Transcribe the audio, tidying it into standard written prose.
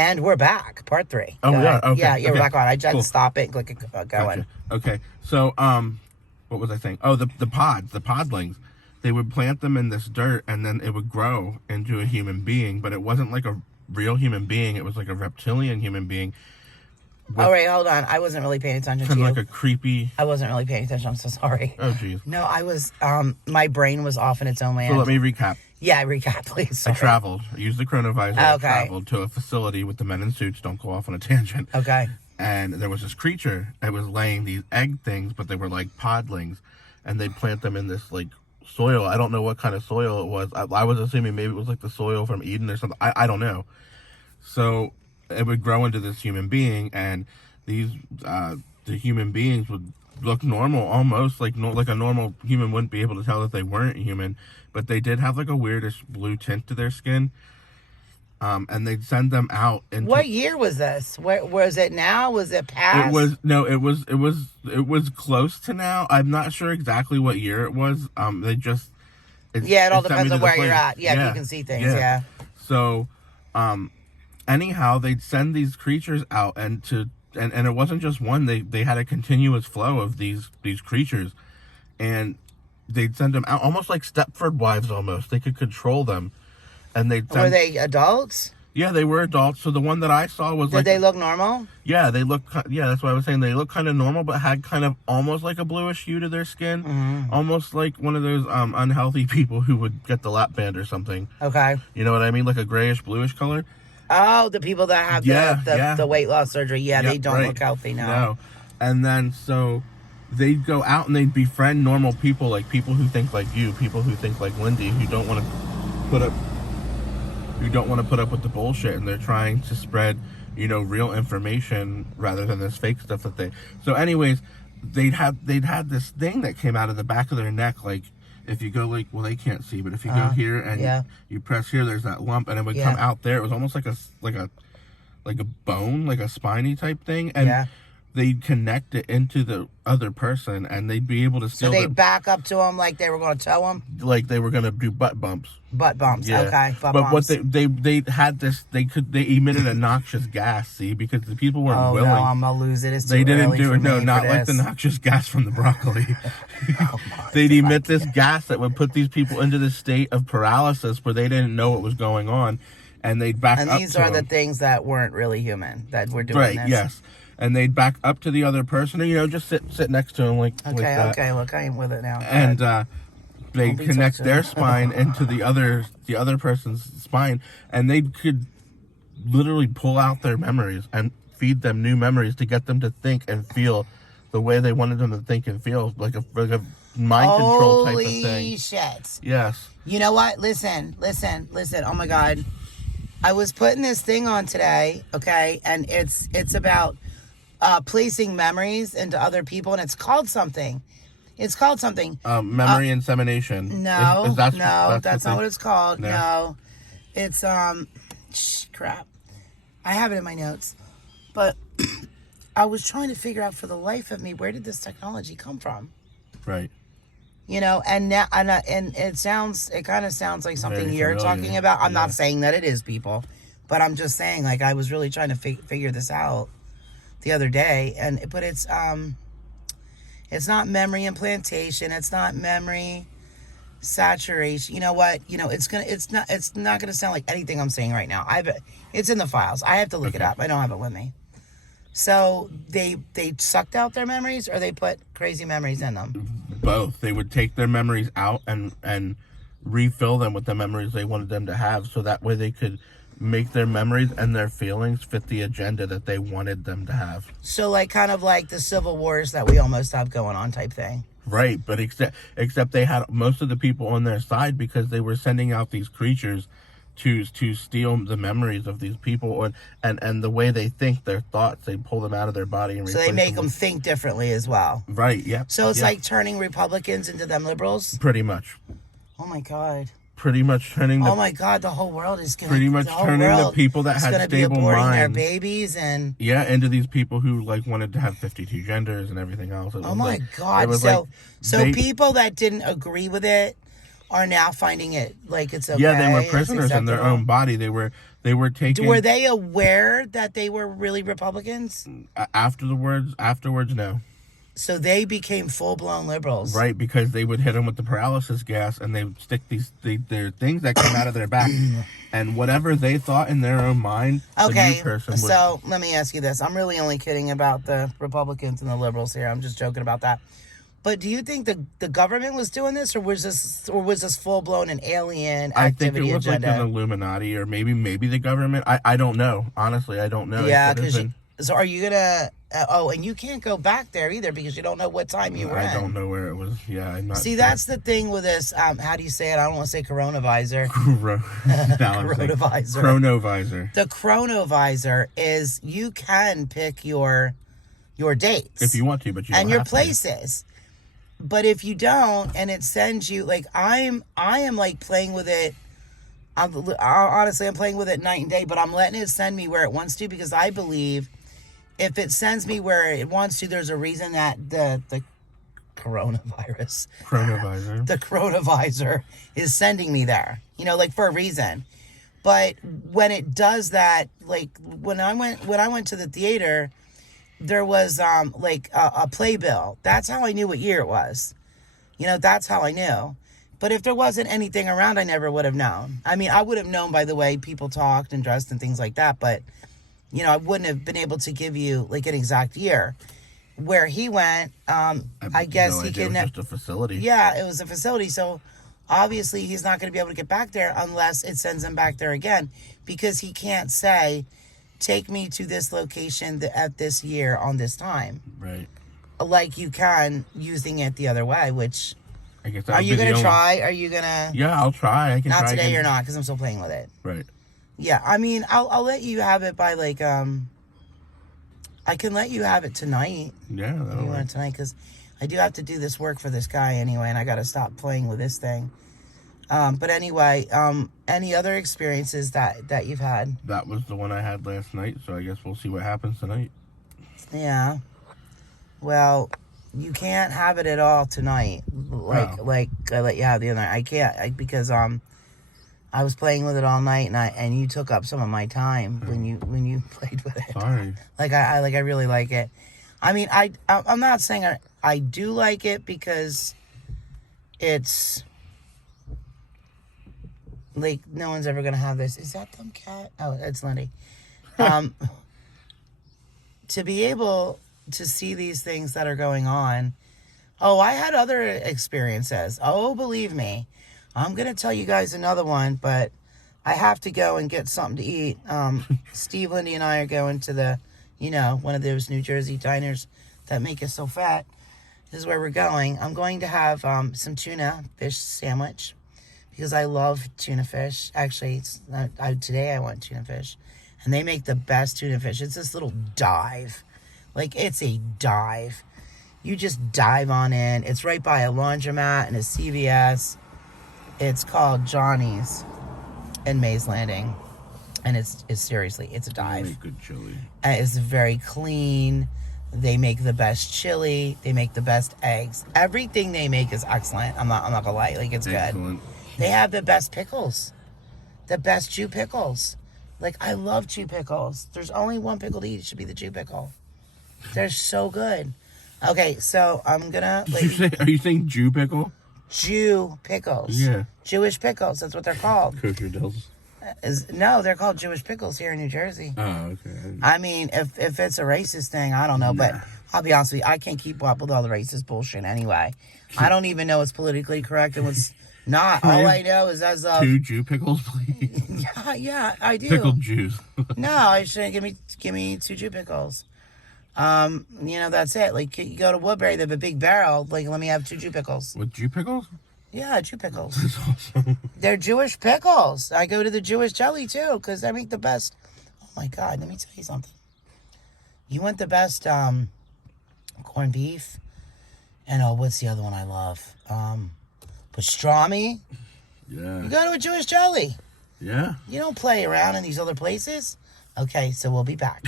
And we're back, part 3. Oh, we are? Okay. Yeah, okay. we're back on. I just Cool. stop it and click it going. Gotcha. Okay. So, what was I saying? Oh, the podlings. They would plant them in this dirt, and then it would grow into a human being, but it wasn't like a real human being. It was like a reptilian human being. All right, hold on. I wasn't really paying attention to Kind you. of like a creepy... I wasn't really paying attention. I'm so sorry. Oh, geez. No, I was, my brain was off in its own land. So let me recap. Yeah, recap, please. Sorry. I traveled. I used the Chronovisor. Okay. I traveled to a facility with the men in suits. Don't go off on a tangent. Okay. And there was this creature that was laying these egg things, but they were like podlings. And they'd plant them in this, like, soil. I don't know what kind of soil it was. I was assuming maybe it was like the soil from Eden or something. I don't know. So it would grow into this human being, and these the human beings would look normal, almost like a normal human wouldn't be able to tell that they weren't human, but they did have like a weirdish blue tint to their skin. And they'd send them out into... What year was this? Where was it now? Was it past? It was close to now. I'm not sure exactly what year it was. It all depends on where you're at. Yeah, you can see things. Yeah. So, anyhow, they'd send these creatures out, and it wasn't just one. They had a continuous flow of these creatures, and they'd send them out almost like Stepford wives. Almost, they could control them. And were they adults? Yeah, they were adults. So the one that I saw was Did they look normal? Yeah, they look. Yeah, that's what I was saying. They look kind of normal, but had kind of almost like a bluish hue to their skin, almost like one of those unhealthy people who would get the lap band or something. Okay. You know what I mean? Like a grayish bluish color. Oh, the people that have the weight loss surgery. Yeah, they don't look healthy now. No. And then so they'd go out and they'd befriend normal people, like people who think like you, people who think like Lindy, who don't want to put up with the bullshit, and they're trying to spread, real information rather than this fake stuff that they... So anyways, they'd had this thing that came out of the back of their neck, like, if you go like, well, they can't see, but if you go here and you press here, there's that lump, and it would come out there. It was almost like a bone, like a spiny type thing, and they'd connect it into the other person, and they'd be able to steal. So they'd back up to them like they were going to tow them? Like they were going to do butt bumps. Butt bumps, yeah. Okay. But what they had this, they emitted a noxious gas, see, because the people weren't willing. Oh, no, I'm going to lose it. It's too They didn't early do for it. No, me not for like this. the noxious gas from the broccoli. They'd emit this gas that would put these people into this state of paralysis where they didn't know what was going on, and they'd back up to them. And these are the things that weren't really human that were doing right, this. yes. And they'd back up to the other person, and, just sit next to him like that. Okay, look, I am with it now. And they connect their spine into the other person's spine, and they could literally pull out their memories and feed them new memories to get them to think and feel the way they wanted them to think and feel, like a mind control type of thing. Holy shit. Yes. You know what? Listen. Oh my God. I was putting this thing on today, okay, and it's about placing memories into other people, and it's called something. Memory insemination. No, that's not what it's called. No. It's, crap. I have it in my notes. But I was trying to figure out for the life of me, where did this technology come from? Right. And now, and it kind of sounds like something Very you're familiar. talking about. I'm not saying that it is, people, but I'm just saying, like, I was really trying to figure this out the other day, but it's not memory implantation, it's not memory saturation. You know what? It's not gonna sound like anything I'm saying right now. It's in the files. I have to look it up. I don't have it with me. So they sucked out their memories, or they put crazy memories in them? Both. They would take their memories out and refill them with the memories they wanted them to have, so that way they could make their memories and their feelings fit the agenda that they wanted them to have. So kind of like the civil wars that we almost have going on type thing. Right, but except they had most of the people on their side, because they were sending out these creatures to steal the memories of these people, and the way they think, their thoughts, they pull them out of their body and so they make them think differently as well. Right, yeah. So it's like turning Republicans into them liberals? Pretty much. Oh my God. Pretty much turning oh my God, the whole world is going to... Pretty much turning the people that had stable minds... their babies and... Yeah, into these people who, wanted to have 52 genders and everything else. Oh my God. So people that didn't agree with it are now finding it like it's okay. Yeah, they were it's prisoners in their acceptable. own body. They were taken. Were they aware that they were really Republicans? Afterwards, no. So they became full-blown liberals. Right, because they would hit them with the paralysis gas, and they would stick their things that came out of their back, and whatever they thought in their own mind, Okay, the new person would. so let me ask you this. I'm really only kidding about the Republicans and the liberals here. I'm just joking about that. But do you think the government was doing this, or was this full-blown an alien I think it activity was agenda? like an Illuminati, or maybe the government. I don't know. Honestly, I don't know. Yeah, so are you gonna? And you can't go back there either because you don't know what time you were in. I don't know where it was. Yeah, I'm not. See, sure. that's the thing with this. How do you say it? I don't want to say Chronovisor. Chronovisor. Chronovisor. The Chronovisor is you can pick your dates if you want to, but you don't and your have to. places. But if you don't, and it sends you like I am like playing with it. Honestly, I'm playing with it night and day, but I'm letting it send me where it wants to because I believe if it sends me where it wants to, there's a reason that the Chronovisor, the Chronovisor is sending me there. You know, like for a reason. But when it does that, like when I went to the theater, there was like a playbill. That's how I knew what year it was. You know, that's how I knew. But if there wasn't anything around, I never would have known. I mean, I would have known by the way people talked and dressed and things like that, but you know, I wouldn't have been able to give you like an exact year. Where he went, I guess no he idea. can. It was just a facility. Yeah, it was a facility. So obviously he's not going to be able to get back there unless it sends him back there again, because he can't say, "Take me to this location at this year on this time." Right. Like you can using it the other way. Which I guess. Are you gonna try? Are you gonna? Yeah, I'll try. I can. Not try today again. or not, because I'm still playing with it. Right. Yeah, I mean, I'll let you have it by like I can let you have it tonight. Yeah, if you want it tonight, because I do have to do this work for this guy anyway, and I got to stop playing with this thing. But anyway, any other experiences that you've had? That was the one I had last night, so I guess we'll see what happens tonight. Yeah. Well, you can't have it at all tonight. Like I let you have the other night. I can't because I was playing with it all night, and you took up some of my time when you played with it. Sorry. I really like it. I mean, I'm not saying I do like it because it's like no one's ever gonna have this. Is that dumb cat? Oh, it's Lindy. To be able to see these things that are going on. Oh, I had other experiences. Oh, believe me. I'm going to tell you guys another one, but I have to go and get something to eat. Steve, Lindy, and I are going to one of those New Jersey diners that make us so fat. This is where we're going. I'm going to have some tuna fish sandwich because I love tuna fish. Actually, today I want tuna fish. And they make the best tuna fish. It's this little dive. Like, it's a dive. You just dive on in. It's right by a laundromat and a CVS. It's called Johnny's in Mays Landing. And it's seriously, it's a dive. Very good chili. It's very clean. They make the best chili. They make the best eggs. Everything they make is excellent. I'm not gonna lie. Like, it's excellent. Good. They have the best pickles. The best Jew pickles. Like, I love Jew pickles. There's only one pickle to eat. It should be the Jew pickle. They're so good. Okay, so I'm gonna... Are you saying Jew pickle? Jew pickles. Yeah. Jewish pickles. That's what they're called. Kosher dills. No, they're called Jewish pickles here in New Jersey. Oh, okay. I mean, if it's a racist thing, I don't know. Nah. But I'll be honest with you, I can't keep up with all the racist bullshit anyway. I don't even know what's politically correct and what's not. All I know is as of... 2 Jew pickles, please. Yeah, I do. Pickled Jews. No, I shouldn't. Give me 2 Jew pickles. That's it. Like, you go to Woodbury, they have a big barrel. Like, let me have 2 Jew pickles. With Jew pickles? Yeah, Jew pickles. That's awesome. They're Jewish pickles. I go to the Jewish deli, too, because they make the best. Oh, my God. Let me tell you something. You want the best corned beef? And, what's the other one I love? Pastrami? Yeah. You go to a Jewish deli. Yeah. You don't play around in these other places. Okay, so we'll be back.